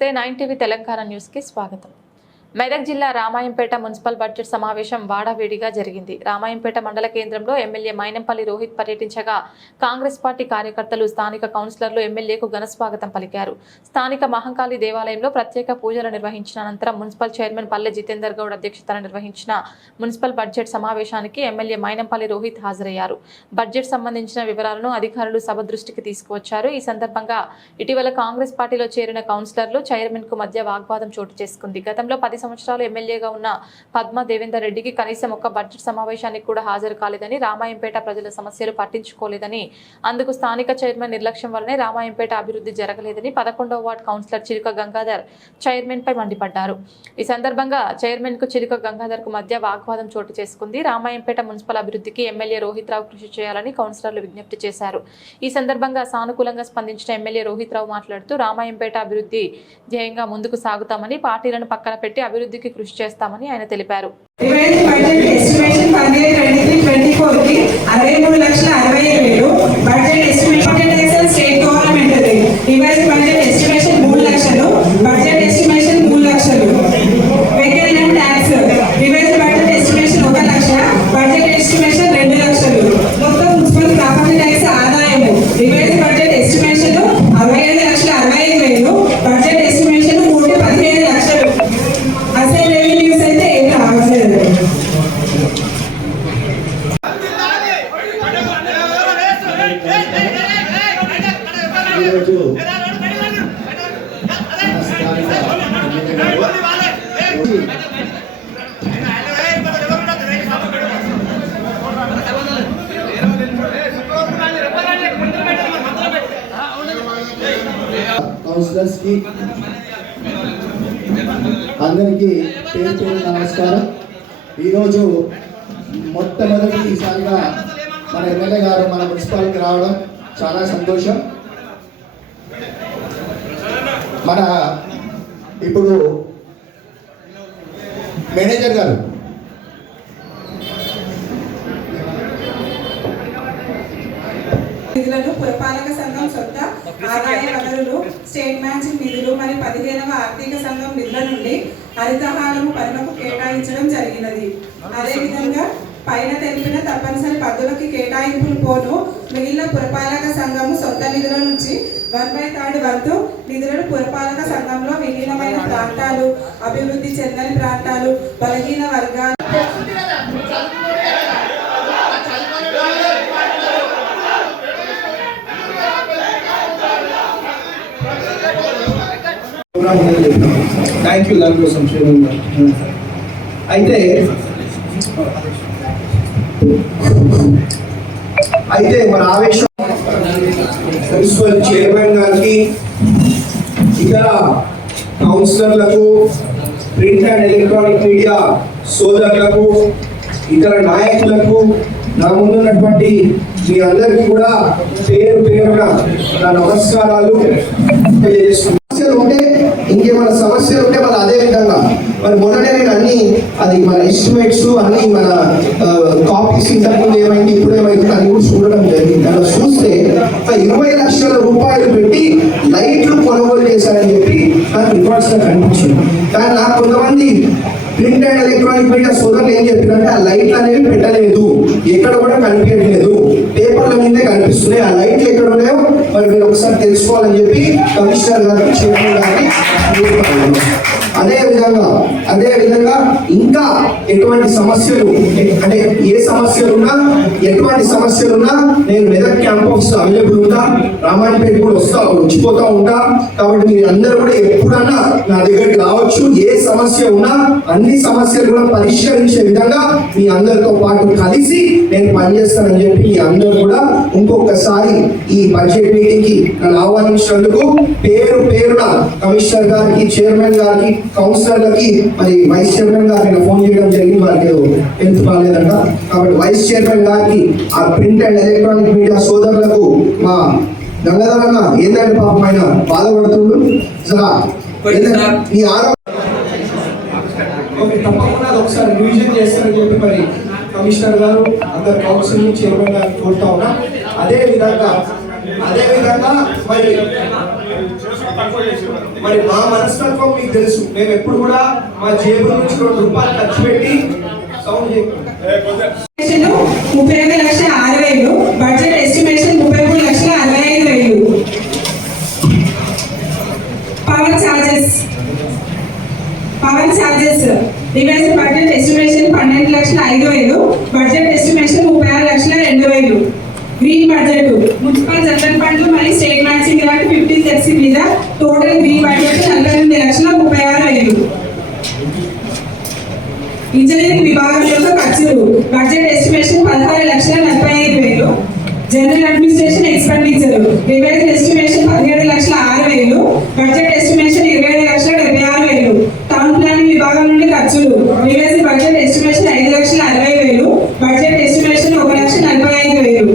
నమస్తే 9 TV Telangana news కి స్వాగతం. మెదక్ జిల్లా రామాయంపేట మున్సిపల్ బడ్జెట్ సమావేశం వాడావేడిగా జరిగింది. రామాయంపేట మండల కేంద్రంలో ఎమ్మెల్యే మైనంపల్లి రోహిత్ పర్యటించగా కాంగ్రెస్ పార్టీ కార్యకర్తలు, స్థానిక కౌన్సిలర్లు ఎమ్మెల్యేకు ఘన స్వాగతం పలికారు. స్థానిక మహంకాళి దేవాలయంలో ప్రత్యేక పూజలు నిర్వహించిన అనంతరం మున్సిపల్ చైర్మన్ పల్లె జితేందర్ గౌడ్ అధ్యక్షతన నిర్వహించిన మున్సిపల్ బడ్జెట్ సమావేశానికి ఎమ్మెల్యే మైనంపల్లి రోహిత్ హాజరయ్యారు. బడ్జెట్ సంబంధించిన వివరాలను అధికారులు సభ దృష్టికి తీసుకువచ్చారు. ఈ సందర్భంగా ఇటీవల కాంగ్రెస్ పార్టీలో చేరిన కౌన్సిలర్లు, చైర్మన్ కు మధ్య వాగ్వాదం చోటు చేసుకుంది. గతంలో 10 సంవత్సరాలు ఎమ్మెల్యేగా ఉన్న పద్మా దేవేందర్ రెడ్డికి కనీసం ఒక్క బడ్జెట్ సమావేశానికి కూడా హాజరు కాలేదని, రామాయంపేట ప్రజల సమస్యలు పట్టించుకోలేదని, అందుకు స్థానిక చైర్మన్ నిర్లక్ష్యం వల్లనే రామాయంపేట అభివృద్ధి జరగలేదని 11వ వార్డు కౌన్సిలర్ చిలుక గంగాధర్ చైర్మన్ పై మండిపడ్డారు. ఈ సందర్భంగా చైర్మన్ కు చిలుక గంగాధర్ కు మధ్య వాగ్వాదం చోటు చేసుకుంది. రామాయంపేట మున్సిపల్ అభివృద్ధికి ఎమ్మెల్యే రోహిత్ రావు కృషి చేయాలని కౌన్సిలర్లు విజ్ఞప్తి చేశారు. ఈ సందర్భంగా సానుకూలంగా స్పందించిన ఎమ్మెల్యే రోహిత్ రావు మాట్లాడుతూ రామాయంపేట అభివృద్ధి ధ్యేయంగా ముందుకు సాగుతామని, పార్టీలను పక్కన పెట్టి అభివృద్ధికి కృషి చేస్తామని ఆయన తెలిపారు. కౌన్సిలర్స్ కి అందరికీ పేరు పేరు నమస్కారం. ఈరోజు మొట్టమొదటిసారిగా మన ఎమ్మెల్యే గారు మన మున్సిపాలిటీకి రావడం చాలా సంతోషం. మన ఇప్పుడు మేనేజర్ గారు నిధులను పురపాలక సంఘం సొంత ఆదాయ వనరులు, స్టేట్ మ్యాచింగ్ నిధులు మరియు 15వ ఆర్థిక సంఘం నిధుల నుండి హరితహారము పనులకు కేటాయించడం జరిగినది. అదేవిధంగా పైన తెలిపిన తప్పనిసరి పద్ధతులకి కేటాయింపులు పోను మిగిలిన పురపాలక సంఘము సొంత నిధుల నుంచి 1/3 వంతు నిధులను పురపాలక సంఘంలో విలీనమైన ప్రాంతాలు, అభివృద్ధి చెందని ప్రాంతాలు, బలహీన వర్గాలు థ్యాంక్ యూ దాని కోసం అయితే మన ఆవేశం మున్సిపల్ చైర్మన్ గారికి, ఇతర కౌన్సిలర్లకు, ప్రింట్ అండ్ ఎలక్ట్రానిక్ మీడియా సోదరులకు, ఇతర నాయకులకు, నా ముందున్నటువంటి మీ అందరికీ కూడా పేరు పేరున నా నమస్కారాలు తెలియజేస్తున్నాను. సమస్యలు ఉంటే, ఇంకేమైనా సమస్యలు ఉంటే మరి అదే విధంగా మరి మొన్ననే నేను అన్ని అది మన ఎస్టిమేట్స్ అన్ని మన కాపీస్ ఇంతకుముందు ఏమైంది ఇప్పుడు ఏమైంది అని కూడా చూడడం జరిగింది. అలా చూస్తే 20 లక్షల రూపాయలు పెట్టి లైట్లు కొనుగోలు చేశారని చెప్పి నాకు రికార్డ్స్ లో కనిపించింది. కానీ నాకు కొంతమంది ప్రింట్ అండ్ ఎలక్ట్రానిక్ మీడియా సోదరులు ఏం చెప్పారంటే ఆ లైట్లు అనేవి పెట్టలేదు, ఎక్కడ కూడా కనిపించట్లేదు, పేపర్ల మీదే కనిపిస్తున్నాయి, ఆ లైట్లు ఎక్కడ ఉన్నాయో మరి మీరు ఒకసారి తెలుసుకోవాలని చెప్పి కమిషనర్ గారికి, చైర్మన్ గారికి అదే విధంగా ఇంకా ఎటువంటి సమస్యలు అంటే ఏ సమస్యలున్నా ఎటువంటి సమస్యలున్నా నేను మెదక్ క్యాంప్ ఆఫీస్ అవైలబుల్ ఉంటా, రామాయణపేట కూడా వచ్చిపోతా ఉంటా. కాబట్టి మీరు అందరూ కూడా ఎప్పుడన్నా నా దగ్గరికి రావచ్చు. ఏ సమస్య ఉన్నా అన్ని సమస్యలు కూడా పరిష్కరించే విధంగా మీ అందరితో పాటు కలిసి నేను పనిచేస్తానని చెప్పి మీ అందరూ కూడా ఇంకొకసారి ఈ బడ్జెట్ మీటింగ్ కి నన్ను ఆహ్వానించినందుకు పేరు పేరున కమిషనర్ గారికి, చైర్మన్ గారికి, కౌన్సిలర్లకి, మరి వైస్ చైర్మన్ గారికి ఫోన్ చేయడం జరిగింది. వారికి హెల్త్ బాగాలేదంట. కాబట్టి వైస్ చైర్మన్ గారికి, ఆ ప్రింట్ అండ్ ఎలక్ట్రానిక్ మీడియా సోదరులకు మా గంగాధరన్న ఏంటంటే పాపం ఆయన బాధపడుతుండు. ఈ ఆరోగ్యం తప్పకుండా ఒకసారి రివిజన్ చేస్తారని చెప్పి మరి కమిషనర్ గారు, అందరు కౌన్సిల్ చైర్మన్ గారు కోరుతా ఉన్నా. అదే విధంగా అదే విధంగా మరి మా మనస్తత్వం మీకు తెలుసు. మేము ఎప్పుడు కూడా మా జేబుల నుంచి ₹2 ఖర్చు పెట్టి సౌండ్ చేయకుండా 31,06,000 budget estimation 33,65,000. Power charges revise budget estimation 12,05,000 budget estimation 36,02,000. Green budget municipal general fund మరియు స్టేట్ మ్యాచింగ్ గ్రాంట్ 15 సెక్స్ మీద టోటల్ గ్రీన్ బడ్జెట్ 48,36,000. ఇంజనీరింగ్ విభాగం యొక్క ఖర్చులు budget estimation 16,45,000. General administration expenditure revise estimation 17,06,000 budget estimation 27,76,000. Town planning విభాగం నుండి ఖర్చులు revise budget estimation 5,60,000 budget estimation 1,45,000.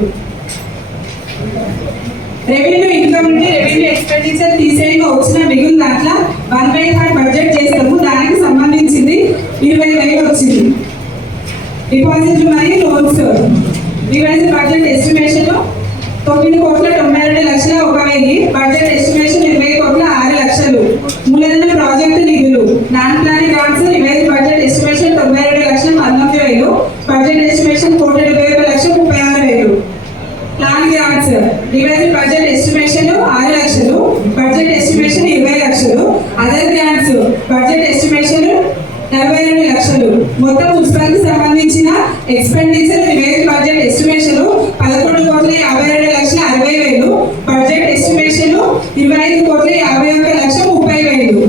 Revenue income నుండి revenue expenditure తీసేయగా వచ్చిన మిగులు దాంట్లో 1/3 బడ్జెట్ చేస్తాము. దానికి సంబంధించింది 20,000 వచ్చింది. డిపాజిట్లు మరియు loans revise budget estimation 9,92,01,000 budget estimation 20,06,00,000. మూలధన ప్రాజెక్టు నిధులు non planning grants revise budget estimation 92,19,000 budget estimation 1,71,36,000. Plan grants revise budget estimation 6,00,000 budget estimation 20,00,000. Other grants budget estimation 42,00,000. మొత్తం మున్సిపాలిటీ సంబంధించిన expenditure revise budget estimation 11,52,60,000 budget estimation 25,51,30,000.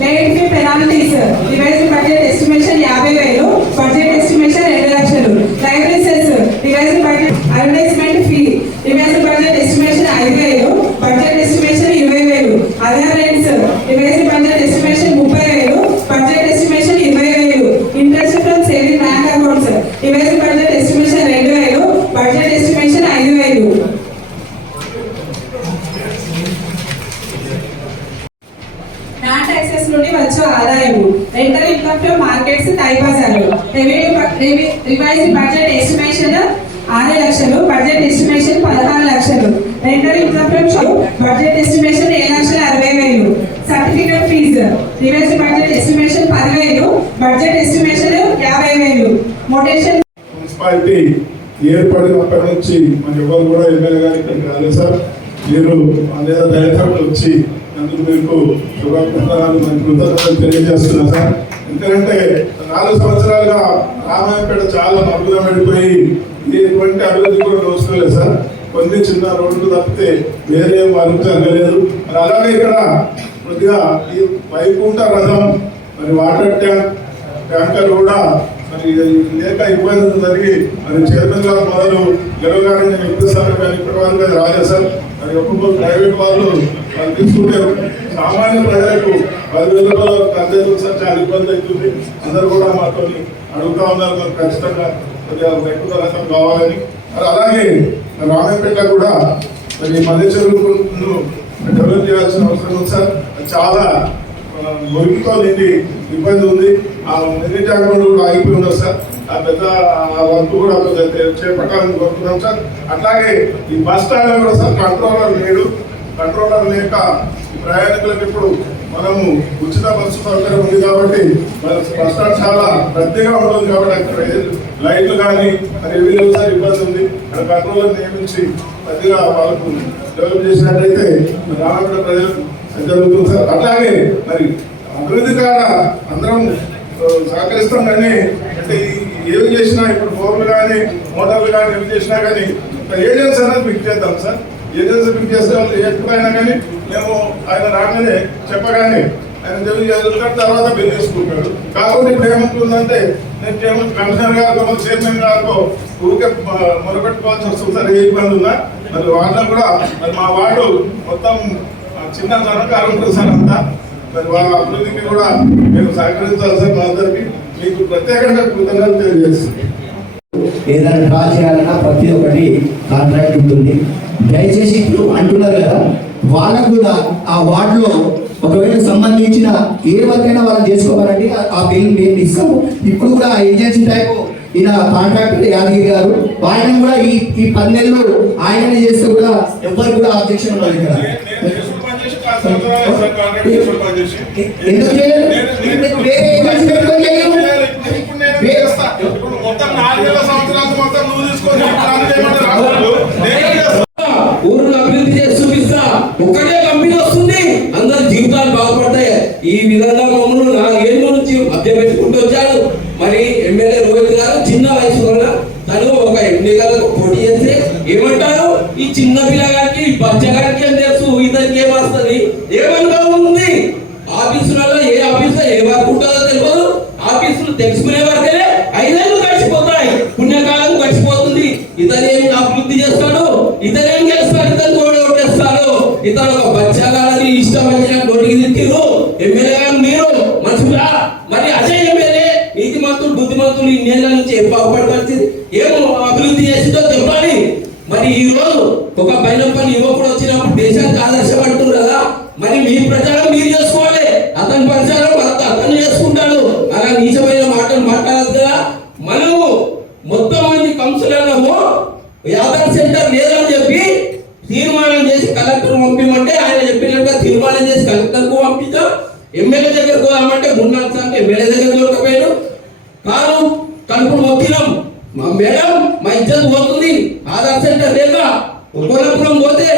Late fee penalties revise budget estimation 50,000 budget estimation 2,00,000. Library cess revise budget advertisement fee revise budget estimation 5,000 budget estimation 20,000. Other rates revise budget estimation 30,000 budget estimation 20,000. Interest from saving bank accounts revise budget estimation 2,000 budget estimation 5,000. Non taxes నుండి వచ్చే ఆదాయం rental income to markets తైపాజాలు revise budget estimation 6,00,000 budget estimation 16,00,000. Rental income from budget estimation 7,60,000. Certificate fee revise budget estimation 10,000 budget estimation 50,000. Mutation municipality ఏర్పడినప్పటి నుంచి మన ఎవరు కూడా MLA గారు ఇక్కడికి రాలేదు సార్. మీరు లేదా దయచేసి వచ్చి అందుకు మీకు శుభాకాంక్షలు కృతజ్ఞతలు తెలియజేస్తున్నా సార్. ఎందుకంటే 4 సంవత్సరాలుగా రామాయంపేట చాలా మరుగున పడిపోయి ఎటువంటి అభివృద్ధి కూడా నోచుకోలేదు సార్. కొన్ని చిన్న రోడ్లు తప్పితే వేరే వర్క్ జరగలేదు. మరి అలాగే ఇక్కడ కొద్దిగా ఈ వైకుంఠ రథం మరి వాటర్ ట్యాంకర్ కూడా మరి లేక ఇబ్బంది జరిగి మరి చైర్మన్ గారు మొదలు గెలవగానే నేను ఇప్పిస్తాను కానీ ఇప్పటి వరకు అది రాలేదు సార్. మరి ఒక్కొక్క ప్రైవేట్ వాళ్ళు తీసుకుంటే సామాన్య ప్రజలకు 10,000 రూపాయలు ఖర్చు సార్ చాలా ఇబ్బంది అవుతుంది. అందరూ కూడా మాతో అడుగుతా ఉన్నారు మరి ఖచ్చితంగా కొద్దిగా వైకుంఠ రథం కావాలని. మరి అలాగే రామాయంపేట కూడా మరి మధ్య చెరువును డెవలప్ చేయాల్సిన అవసరం ఉంది సార్. చాలా మురికితో నిండి ఇబ్బంది ఉంది. ఆ ఎన్ని ట్యాంకులు కూడా ఆగిపోయి ఉన్నారు సార్. ఆ పెద్ద వర్క్ కూడా చేపట్టాలని కోరుతున్నాం సార్. అట్లాగే ఈ బస్ స్టాండ్ కూడా సార్ కంట్రోలర్ లేడు. కంట్రోలర్ లేక ప్రయాణికులకు ఇప్పుడు మనము ఉచిత బస్సు సౌకర్యం ఉంది కాబట్టి బస్ స్టాండ్ చాలా రద్దీగా ఉంటుంది కాబట్టి అక్కడ లైట్లు కానీ మరి వీళ్ళు సార్ ఇబ్బంది ఉంది. అక్కడ కంట్రోలర్ నియమించి కొద్దిగా వాళ్ళకు డెవలప్ చేసినట్లయితే రామపేట ప్రజలకు జరుగుతుంది సార్. అట్లాగే మరి అభివృద్ధి కాడ అందరం సహకరిస్తాం కానీ అంటే ఏమి చేసినా ఇప్పుడు ఫోన్లు కానీ మోటార్లు కానీ ఏమి చేసినా కానీ ఏజెన్సీ అనేది పిక్ చేద్దాం సార్. ఏజెన్సీ పిక్ చేస్తే వాళ్ళు ఎప్పుడైనా కానీ మేము ఆయన రాగానే చెప్పగానే ఆయన చదువుతాడు తర్వాత బిల్ తీసుకుంటాడు. కాకపోతే ఇప్పుడు ఏమవుతుందంటే నేను కమిషనర్ గారితో చైర్మన్ గారితో ఊరికే మొదలుపెట్టుకోవాల్సి వస్తుంది సార్. ఏ ఇబ్బంది ఉందా మరి వాళ్ళకు కూడా మరి మా వార్డు మొత్తం చిన్న సహకారం ఉంటుంది సార్. అంతా మరి వాళ్ళ అభివృద్ధికి కూడా మేము సహకరించాలి సార్. మా అందరికీ మీకు ప్రత్యేకంగా కృతజ్ఞతలు తెలియజేస్తుంది. ఏదైనా డ్రా చేయాలన్నా ప్రతి ఒక్కటి కాంట్రాక్ట్ ఉంటుంది. దయచేసి ఇప్పుడు అంటున్నారు కదా వాళ్ళకు కూడా ఆ వార్డులో ఒకవేళ సంబంధించిన ఏ వర్క్ అయినా వాళ్ళు చేసుకోవాలంటే ఆ బిల్ మేము ఇస్తాము. ఇప్పుడు కూడా ఆ ఏజెన్సీ టైప్ ఈయన కాంట్రాక్టర్ యాదగిరి గారు ఆయన కూడా ఈ 10 నెలలు ఆయన చేస్తే కూడా ఎవరు కూడా అబ్జెక్షన్ ఉండదు ఇక్కడ. ఎందుకు చేయలేదు? వేరే ఏజెన్సీ పెట్టుకొని చేయలేదు. ఊరును అభివృద్ధి చేసి చూపిస్తా. ఒక్కటే కంపెనీ వస్తుంది, అందరి జీవితాలు బాగుపడతాయి. ఈ విధంగా మమ్మల్ని 4 ఏళ్ళ నుంచి మధ్య పెట్టుకుంటూ వచ్చాడు. మరి ఎమ్మెల్యే రోహిత్ గారు చిన్న వయసు వల్ల తను ఒక ఎన్నికలకు పోటీ చేస్తే ఏమంటారు, ఈ చిన్న పిల్లగానికి ఈ బచ్చగానికి ఏం తెలుసు, ఇతనికి ఏమొస్తుంది, ఏమనుభవం ఉంది. ఆఫీసులలో ఏ ఆఫీసులో ఏ వర్క్ ఉంటుందో తెలియదు. ఆఫీసులు తెలుసుకునే వరకే 5 ఏళ్ళు గడిచిపోతాయి, పుణ్యకాలం గడిచిపోతుంది. ఇతనేమి అభివృద్ధి చేస్తాడు, ఇతనేం చేస్తాడు, ఇతను తోడు కొట్టేస్తాడు. ఇతను ఒక బచ్చగాలని ఇష్టం వచ్చిన నోటికి తిట్టిరు. ఎమ్మెల్యే గారు మీరు మంచిగా, మరి అదే ఎమ్మెల్యే నీతిమంతులు బుద్ధిమంతులు ఈ నెల నుంచి బాగుపడవలసింది ఏమో అభివృద్ధి చేసిందో చెప్పాలి. మరి ఈ రోజు ఒక బైనపల్లి యువకుడు వచ్చినప్పుడు దేశానికి ఆదర్శపడుతుంది కదా, మరి మీ ప్రచారం మీరు చేసుకోవాలి, అతని ప్రచారం అతను చేసుకుంటాడు. అలా నీచమైన మాటలు మాట్లాడదు కదా. మనము మొత్తం మంది కౌన్సిలర్లము ఆధార్ సెంటర్ లేదని చెప్పి తీర్మానం చేసి కలెక్టర్ పంపించమంటే ఆయన చెప్పినట్టుగా తీర్మానం చేసి కలెక్టర్కు పంపించాం. ఎమ్మెల్యే దగ్గర పోదామంటే 3-4 సార్లు ఎమ్మెల్యే దగ్గర దొరకపోయాడు. కాదు కలుపులు మొక్కినాం, మా మేడం మా ఇజ్జత్ పోతుంది. ఆధార్ సెంటర్ లేక కోలాపురం పోతే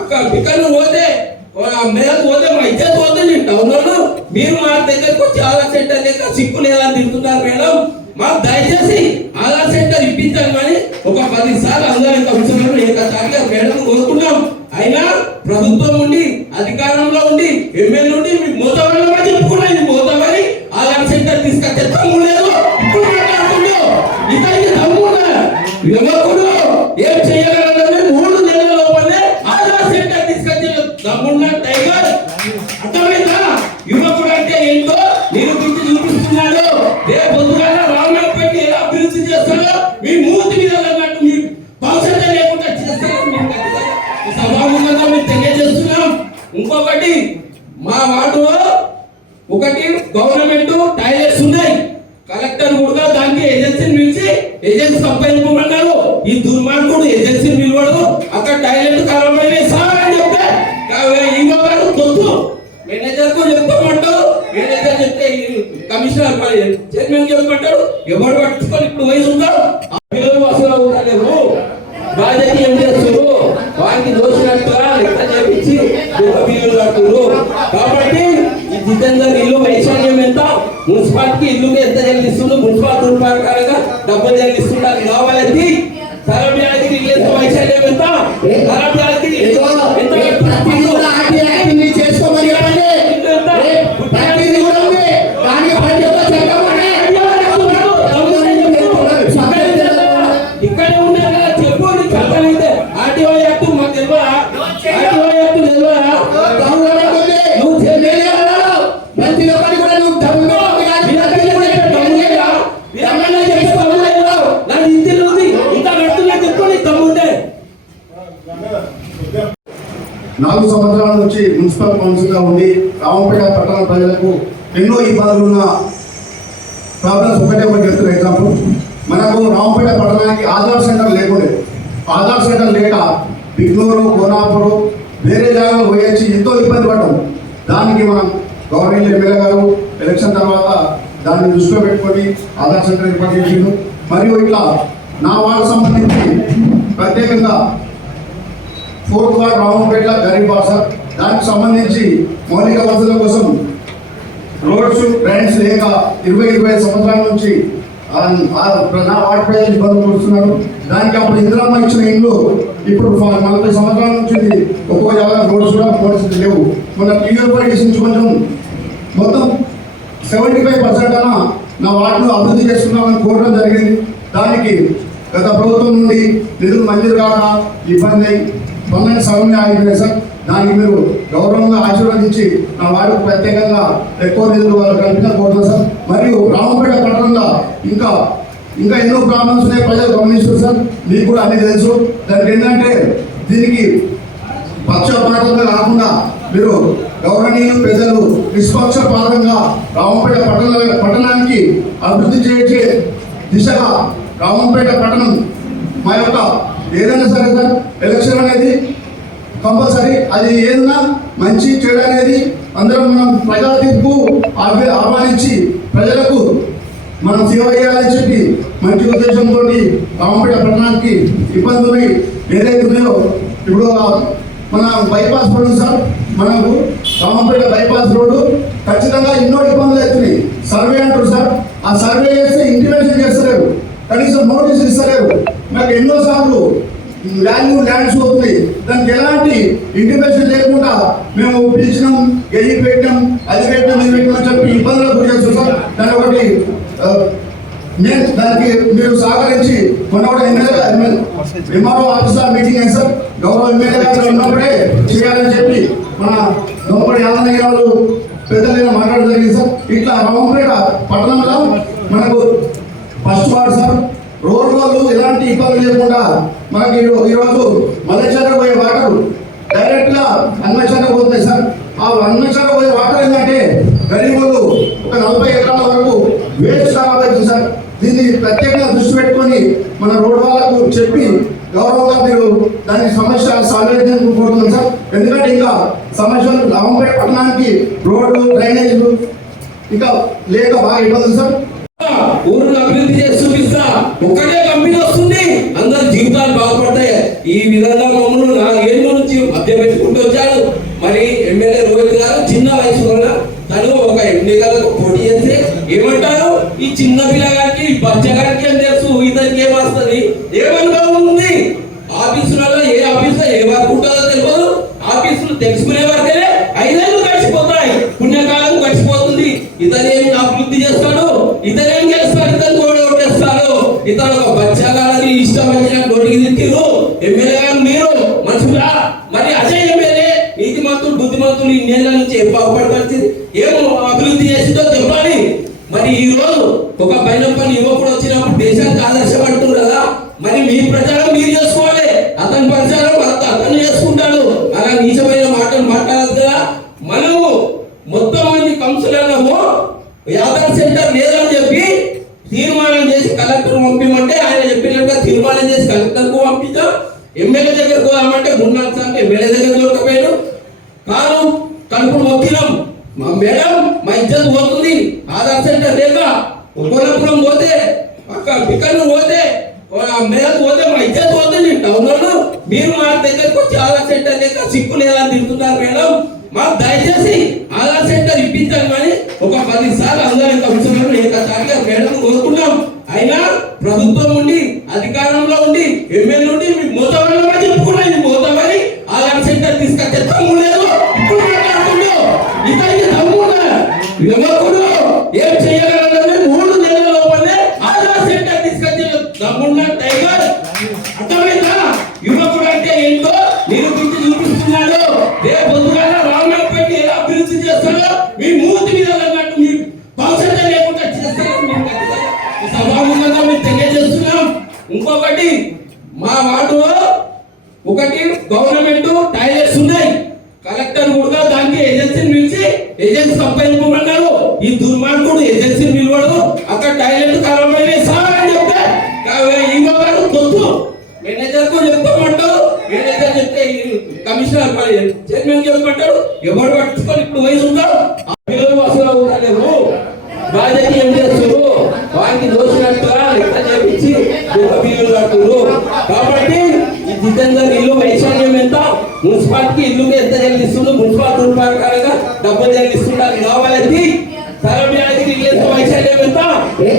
అక్కడ పిక్కలు పోతే మేరకు పోతే మా ఇజ్జత్ పోతుంది. టౌన్లో మీరు మా దగ్గరకు వచ్చి ఆధార్ సెంటర్ లేక సిక్కు లేదని తింటున్నారు మేడం. మాకు దయచేసి ఆధార్ సెంటర్ ఇప్పించాలి కానీ ఒక 10 సార్లు అందరి కమిషనర్లు ఏకసారిగా మేడం కోరుకున్నాం. అయినా ప్రభుత్వం ఉండి అధికారంలో ఉండి ఎమ్మెల్యే ఉండి మీకు మోతవరమని చెప్పుకున్నాం. ఇది మోతవరి ఆధార్ సెంటర్ తీసుకొచ్చే తమ్ము లేదు. ఇప్పుడు మాట్లాడుతుండో ఇతనికి తమ్ముడా యువకుడు ఏం చేయగలరని 3 నెలల లోపలే ఆధార్ సెంటర్ తీసుకొచ్చే తమ్మున్న టైగర్. అర్థమైందా? యువకుడు అంటే ఏంటో నిరూపించి చూపిస్తున్నాడు. రేపు పొద్దుగాల రామపేట ఎలా అభివృద్ధి చేస్తారో మీ మూర్తి మీద అన్నట్టు మీ భవిష్యత్తు లేకుండా చేస్తారో సభాముఖంగా మేము తెలియజేస్తున్నాం. ఇంకొకటి మా వార్డులో ఒకటి గవర్నమెంట్ టాయిలెట్స్ ఉన్నాయి. కలెక్టర్ కూడా దానికి ఏజెన్సీని పిలిచి ఏజెన్సీ సంపాదించమన్నారు. ఈ దుర్మార్గుడు ఏజెన్సీని పిలవడు. అక్కడ టాయిలెట్ ఖరాబైన సార్ అని చెప్తే ఇంకో గారు తొత్తు మేనేజర్ కు చెప్తామంటారు. మేనేజర్ చెప్తే కమిషనర్ చైర్మన్ చెప్పమంటాడు. ఎవరు పట్టుకొని ఇప్పుడు పోయి ఉందో అసలు ఉండలేవు. రాజకీయం చేస్తారు, వారికి దోషినట్టుగా లెక్క చేపించి బిల్లులు కట్టున్నారు. కాబట్టి ఈ జితేందర్ ఇల్లు వైశాల్యం ఎంత, మున్సిపాలిటీకి ఇల్లుకి ఎంత చెల్లిస్తుందో మున్సిపాలిటీ ప్రకారంగా డబ్బులు చెల్లిస్తున్నారు. కావాలంటే సరబ్యాలకి ఇల్లు ఎంత వైశాల్యం ఎంత, సరబ్యాలకి చేసుకోమని ఇక్కడే ఉన్నారు కదా చెప్పు. చెప్పనైతే ఆర్టీఓ యాక్ట్ మాకు తెలియదా? ఆర్టీఓ యాక్ట్ తెలియదా? నువ్వు మంచి లోపలి కూడా నువ్వు నాకు ఇంటిలో ఉంది ఇంత కడుతున్నా చెప్పుకోండి తమ్ముంటే. 4 సంవత్సరాల నుంచి మున్సిపల్ కౌన్సిల్గా ఉండి రామపేట పట్టణ ప్రజలకు ఎన్నో ఇబ్బందులు ఉన్న ప్రాబ్లమ్స్ ఒకటే చెప్తున్న ఎగ్జాంపుల్. మనకు రామపేట పట్టణానికి ఆధార్ సెంటర్ లేకుండే. ఆధార్ సెంటర్ లేక బిగ్నూరు, కోనాపూరు వేరే జాగాలో పోయొచ్చి ఎంతో ఇబ్బంది పడ్డాం. దానికి మనం గవర్నమెంట్ ఎమ్మెల్యే గారు ఎలక్షన్ తర్వాత దాన్ని దృష్టిలో పెట్టుకొని ఆధార్ సెంటర్ ఏర్పాటు చేసిండు. మరియు ఇట్లా నా వార్డు సంబంధించి ప్రత్యేకంగా 4th వార్డు రామపేట గరీబ్ బాసర్ దానికి సంబంధించి మౌలిక వసతుల కోసం రోడ్స్ డ్రైన్స్ లేక 20-25 సంవత్సరాల నుంచి నా వార్డు ప్రజలు ఇబ్బందులు పడుతున్నారు. దానికి అప్పుడు ఇందిరమ్మ ఇచ్చిన ఇండ్లు ఇప్పుడు 40 సంవత్సరాల నుంచి ఒక్కో జాగా రోడ్స్ కూడా పరిస్థితి లేవు. మన టీవీ నుంచి కొంచెం మొత్తం 75% అన్న నా వార్డును అభివృద్ధి చేస్తున్నామని కోరడం జరిగింది. దానికి గత ప్రభుత్వం నుండి నిధులు మంజూరు కాక ఇబ్బంది అయి పనులని సగమే ఆగిపోయాయి సార్. దానికి మీరు గౌరవంగా ఆశీర్వదించి నా వార్డుకు ప్రత్యేకంగా ఎక్కువ నిధులు వాళ్ళు కల్పించాలని కోరుతున్నాను సార్. మరియు రామపేట పట్టణంలో ఇంకా ఎన్నో ప్రాబ్లమ్స్ ఉన్నాయి, ప్రజలు గమనిస్తారు సార్. మీకు కూడా అన్నీ తెలుసు. దానికి ఏంటంటే దీనికి పక్షపాతంగా కాకుండా మీరు గౌరవనీయులు పెద్దలు నిష్పక్షపాతంగా రామపేట పట్టణానికి అభివృద్ధి చేసే దిశగా రామపేట పట్టణం మా యొక్క ఏదైనా సరే సార్ కంపల్సరీ. అది ఏదైనా మంచి చెడు అనేది అందరం మనం ప్రజా తీర్పు ఆహ్వానించి ప్రజలకు మనం సేవ చేయాలని చెప్పి మంచి ఉద్దేశంతో రామపేట పట్టణానికి ఇబ్బందులు ఏదైతే ఉన్నాయో ఇప్పుడు మన బైపాస్ రోడ్డు సార్, మనకు రామపేట బైపాస్ రోడ్డు ఖచ్చితంగా ఎన్నో ఇబ్బందులు అవుతున్నాయి. సర్వే అంటారు సార్, ఆ సర్వే చేస్తే ఇంటిమేషన్ చేస్తలేరు, కనీసం నోటీసులు ఇస్తలేరు. నాకు ఎన్నోసార్లు ల్యాండ్స్ అవుతున్నాయి, దానికి ఎలాంటి ఇంటిమేషన్ లేకుండా మేము పిలిచినాం, గెయ్యి పెట్టాం, అది పెట్టాం, ఇది పెట్టాం అని చెప్పి ఇబ్బందులకు గురి చేస్తాం సార్. దాని ఒకటి నేను దానికి మీరు సహకరించి మొన్న కూడా ఎంఆర్ఓ ఆఫీసర్ మీటింగ్ అయింది సార్. గౌరవ ఎమ్మెల్యే గారు ఉన్నప్పుడే చేయాలని చెప్పి మన దొంగపడి యాదగిరి వాళ్ళు పెద్దలైనా మాట్లాడడం జరిగింది సార్. ఇట్లా రామపేట పట్టణంలో మనకు ఫస్ట్ వార్డు సార్, రోడ్ వాళ్ళు ఎలాంటి ఇబ్బందులు లేకుండా మనకి ఈరోజు మల్లెచర్ల పోయే వాటర్ డైరెక్ట్ గా అన్వేషణకు పోతున్నాయి సార్. ఆ అన్వేషణకు పోయే వాటర్ ఏంటంటే గరీబులు ఒక 40 ఎకరాల వరకు వేస్ట్ ఖరాబ్ అవుతుంది సార్. దీన్ని ప్రత్యేకంగా దృష్టి పెట్టుకొని మన రోడ్ వాళ్ళకు చెప్పి గౌరవంగా మీరు దాని సమస్య సాల్వ్ చేయడానికి కోరుతున్నాం సార్. ఎందుకంటే ఇంకా సమస్యలు రామపేట పట్టణానికి రోడ్లు, డ్రైనేజీలు ఇంకా లేక బాగా ఇబ్బందులు సార్. ఊరును అభివృద్ధి చేసి చూపిస్తా, ఒక్కటే కంపెనీ వస్తుంది, అందరి జీవితాలు బాగుపడతాయి. ఈ విధంగా మమ్మల్ని 4 ఏళ్ళ నుంచి మధ్య పెట్టుకుంటూ వచ్చాడు. మరి ఎమ్మెల్యే రోహిత్ గారు చిన్న వయసు వల్ల తను ఒక ఎన్నికలకు పోటీ చేస్తే ఏమంటారు, ఈ చిన్న పిల్లగానికి బచ్చగానికి ఏం తెలుసు, ఇతనికి ఏం వస్తుంది, ఏమనుభవం ఉంది, ఆఫీసులలో ఏ ఆఫీసులో ఏ వర్క్ ఉంటుందో తెలియదు, ఆఫీసులు తెలుసుకునే వరకే 5 ఏళ్ళు గడిచిపోతాయి, పుణ్యకాలం గడిచిపోతుంది. ఇతనేమి అభివృద్ధి చేస్తాడు, ఇతనేం చేస్తాడు, ఇతను ఓడేస్తాడు, ఇతను ఒక బచ్చగాలని ఇష్టం వచ్చిన నోటికి తిట్టిరు. ఎమ్మెల్యే గారు మీరు మనుషులా? మరి అజయ్ ఎమ్మెల్యే నీతిమంతులు బుద్ధిమంతులు ఇన్నేళ్ల నుంచి ఏం బాగుపడవచ్చు, ఏం అభివృద్ధి చేసిందో చెప్పాలి. మరి ఈ రోజు ఒక బైనప్పని యువకుడు వచ్చినప్పుడు దేశానికి ఆదర్శపడుతుంది కదా, మరి మీ ప్రచారం మీరు చేసుకోవాలి, అతని ప్రచారం అతను చేసుకుంటాడు. అలా నీచమైన మాటలు మాట్లాడదు కదా. మనము మొత్తం మంది కౌన్సిలర్లకు యాదవ్ సెంటర్ లేదని చెప్పి తీర్మానం చేసి కలెక్టర్ పంపించమంటే ఆయన చెప్పినట్టుగా తీర్మానం చేసి కలెక్టర్కు పంపించాం. ఎమ్మెల్యే దగ్గరకు పోదామంటే 3-4 సార్లు ఎమ్మెల్యే దగ్గర దొరకపోయాడు. కాదు కలుపులు మొక్కినాం, మా మేడం మా ఇజ్జత్ పోతుంది, ఆధార్ సెంటర్ లేక కోలాపురం పోతే పక్క పిక్కర్ను పోతే మేరకు పోతే మా ఇజ్జత్ పోతుంది. టౌన్లో మీరు మా దగ్గరకు వచ్చి ఆధార్ సెంటర్ లేక సిక్కు లేదని తింటున్నారు మేడం, మాకు దయచేసి ఆధార్ సెంటర్ ఇప్పించాలి. కానీ ఒక 10 సార్లు అందరి కమిషనర్లు ఏకసారిగా మేడం కోరుకున్నాం. అయినా ప్రభుత్వం ఉండి అధికారంలో ఉండి ఎమ్మెల్యే ఉండి మీకు మోతవరలో చెప్పుకున్నా, ఇది మోతవరి ఆధార్ సెంటర్ తీసుకొచ్చే తమ్ము లేదు. ఇప్పుడు మాట్లాడుతుండో ఇతనికి తమ్ముడా యువకుడు ఏం చేయగలరని 3 నెలల లోపలే ఆధార్ సెంటర్ తీసుకొచ్చే తమ్మున్న టైగర్. అర్థమైందా? యువకుడు అంటే ఏంటో నిరూపించి చూపిస్తున్నాడు. రేపు పొద్దుగాల రామపేట ఎలా అభివృద్ధి చేస్తారో మీ మూర్తి మీద అన్నట్టు మీ భవిష్యత్తు లేకుండా చేస్తారని సభాముఖంగా మేము తెలియజేస్తున్నాం. ఇంకొకటి మా వార్డులో ఒకటి గవర్నమెంట్ టాయిలెట్స్ ఉన్నాయి, కలెక్టర్ కూడా దానికి ఏజెన్సీని పిలిచి ఏజెన్సీ సంపాదించమన్నారు. ఈ దుర్మార్గుడు ఏజెన్సీని పిలవడు, అక్కడ టాయిలెట్ ఖరాబ్ అయినాయి సార్ అని చెప్తే ఇంకొకరు తొత్తు మేనేజర్ కు చెప్తామంటారు. మేనేజర్ చెప్తే కమిషనర్ చైర్మన్ చెప్పమంటారు. ఎవరు పట్టుకొని ఇప్పుడు పోయి ఉంటారు, పిల్లలు అసలు అవుతారు, రాజకీయం చేస్తారు, వారికి దోషినట్టుగా లెక్క చేపించి బిల్లులు కట్టున్నారు. కాబట్టి ఈ జితేందర్ ఇల్లు వైశాల్యం ఎంత, మున్సిపాలిటీకి ఇల్లు ఎంత చెల్లిస్తుండ్రు, మున్సిపాలిటీ ప్రకారంగా డబ్బులు చెల్లిస్తుంటారు. కావాలంటే సరవ్యాధికి ఇల్లు వైశాల్యం ఎంత,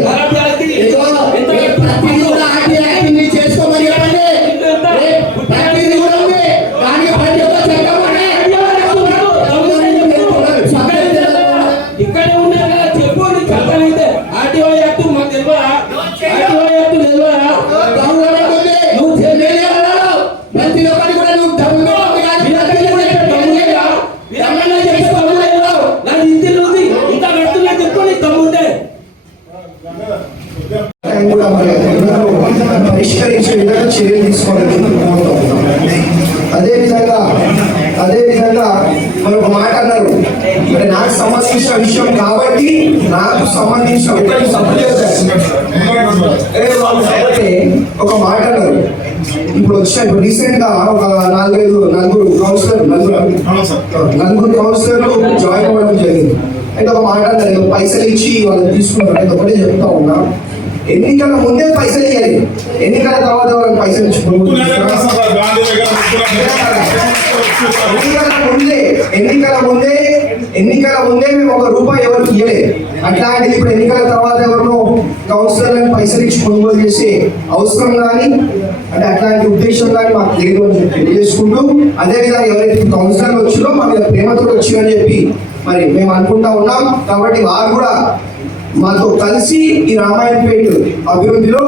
సరవ్యాధికి చేసుకోమని ఇక్కడే ఉన్నారు కదా, చెప్పు చెప్పనైతే ఆర్టీఓ యాక్ట్ మాకు తెలియదా, ఆర్టీఓ యాక్ట్ తెలియదా, నువ్వు ప్రతి ఒక్కటి కూడా నువ్వు నాకు ఇంటిలో ఉంది ఇంత కడుతున్నా చెప్పుకోండి తమ్ముంటే కూడా పరిష్కరించే విధంగా చర్యలు తీసుకోవాలని అదేవిధంగా మరి ఒక మాట అన్నారు, మరి నాకు సంబంధించిన విషయం కాబట్టి నాకు సంబంధించిన ఒక మాట అన్నారు. ఇప్పుడు ఇప్పుడు రీసెంట్ గా ఒక నలుగురు కౌన్సిలర్లు జాయిన్ అవ్వడం జరిగింది. అయితే ఒక మాట అన్నారు, పైసలు ఇచ్చి వాళ్ళు తీసుకుంటారు. అయితే ఒకటే చెప్తా ఉన్నా, ఎన్నికల ముందే పైసలు ఇవ్వాలి, ఎన్నికల తర్వాత వాళ్ళకి పైసలు ఇచ్చుకోవాలి. ఎన్నికల ముందే మేము ₹1 ఎవరికి ఇవ్వలేదు. అట్లాంటిది ఇప్పుడు ఎన్నికల తర్వాత ఎవరినో కౌన్సిలర్లను పైసలు ఇచ్చి కొనుగోలు చేసే అవసరం కానీ అంటే అట్లాంటి ఉద్దేశం కానీ మాకు లేదు అని చెప్పి తెలియజేసుకుంటూ, అదేవిధంగా ఎవరైతే కౌన్సిలర్లు వచ్చినో మా మీద ప్రేమతో వచ్చిందని చెప్పి మరి మేము అనుకుంటా ఉన్నాం. కాబట్టి వారు కూడా మాతో కలిసి ఈ రామాయణపేట అభివృద్ధిలో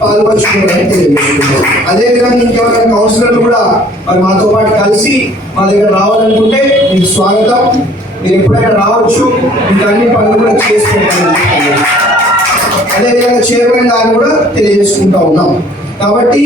పాల్పంచుకోవాలని తెలియజేసుకుంటాం. అదేవిధంగా ఇంకెవరైనా కౌన్సిలర్లు కూడా మరి మాతో పాటు కలిసి మా దగ్గర రావాలనుకుంటే మీకు స్వాగతం. మీరు ఎప్పుడైనా రావచ్చు, ఇంకా అన్ని పనులు కూడా చేసుకుంటాం. అదేవిధంగా చైర్మన్ గారిని కూడా తెలియజేసుకుంటా ఉన్నాం. కాబట్టి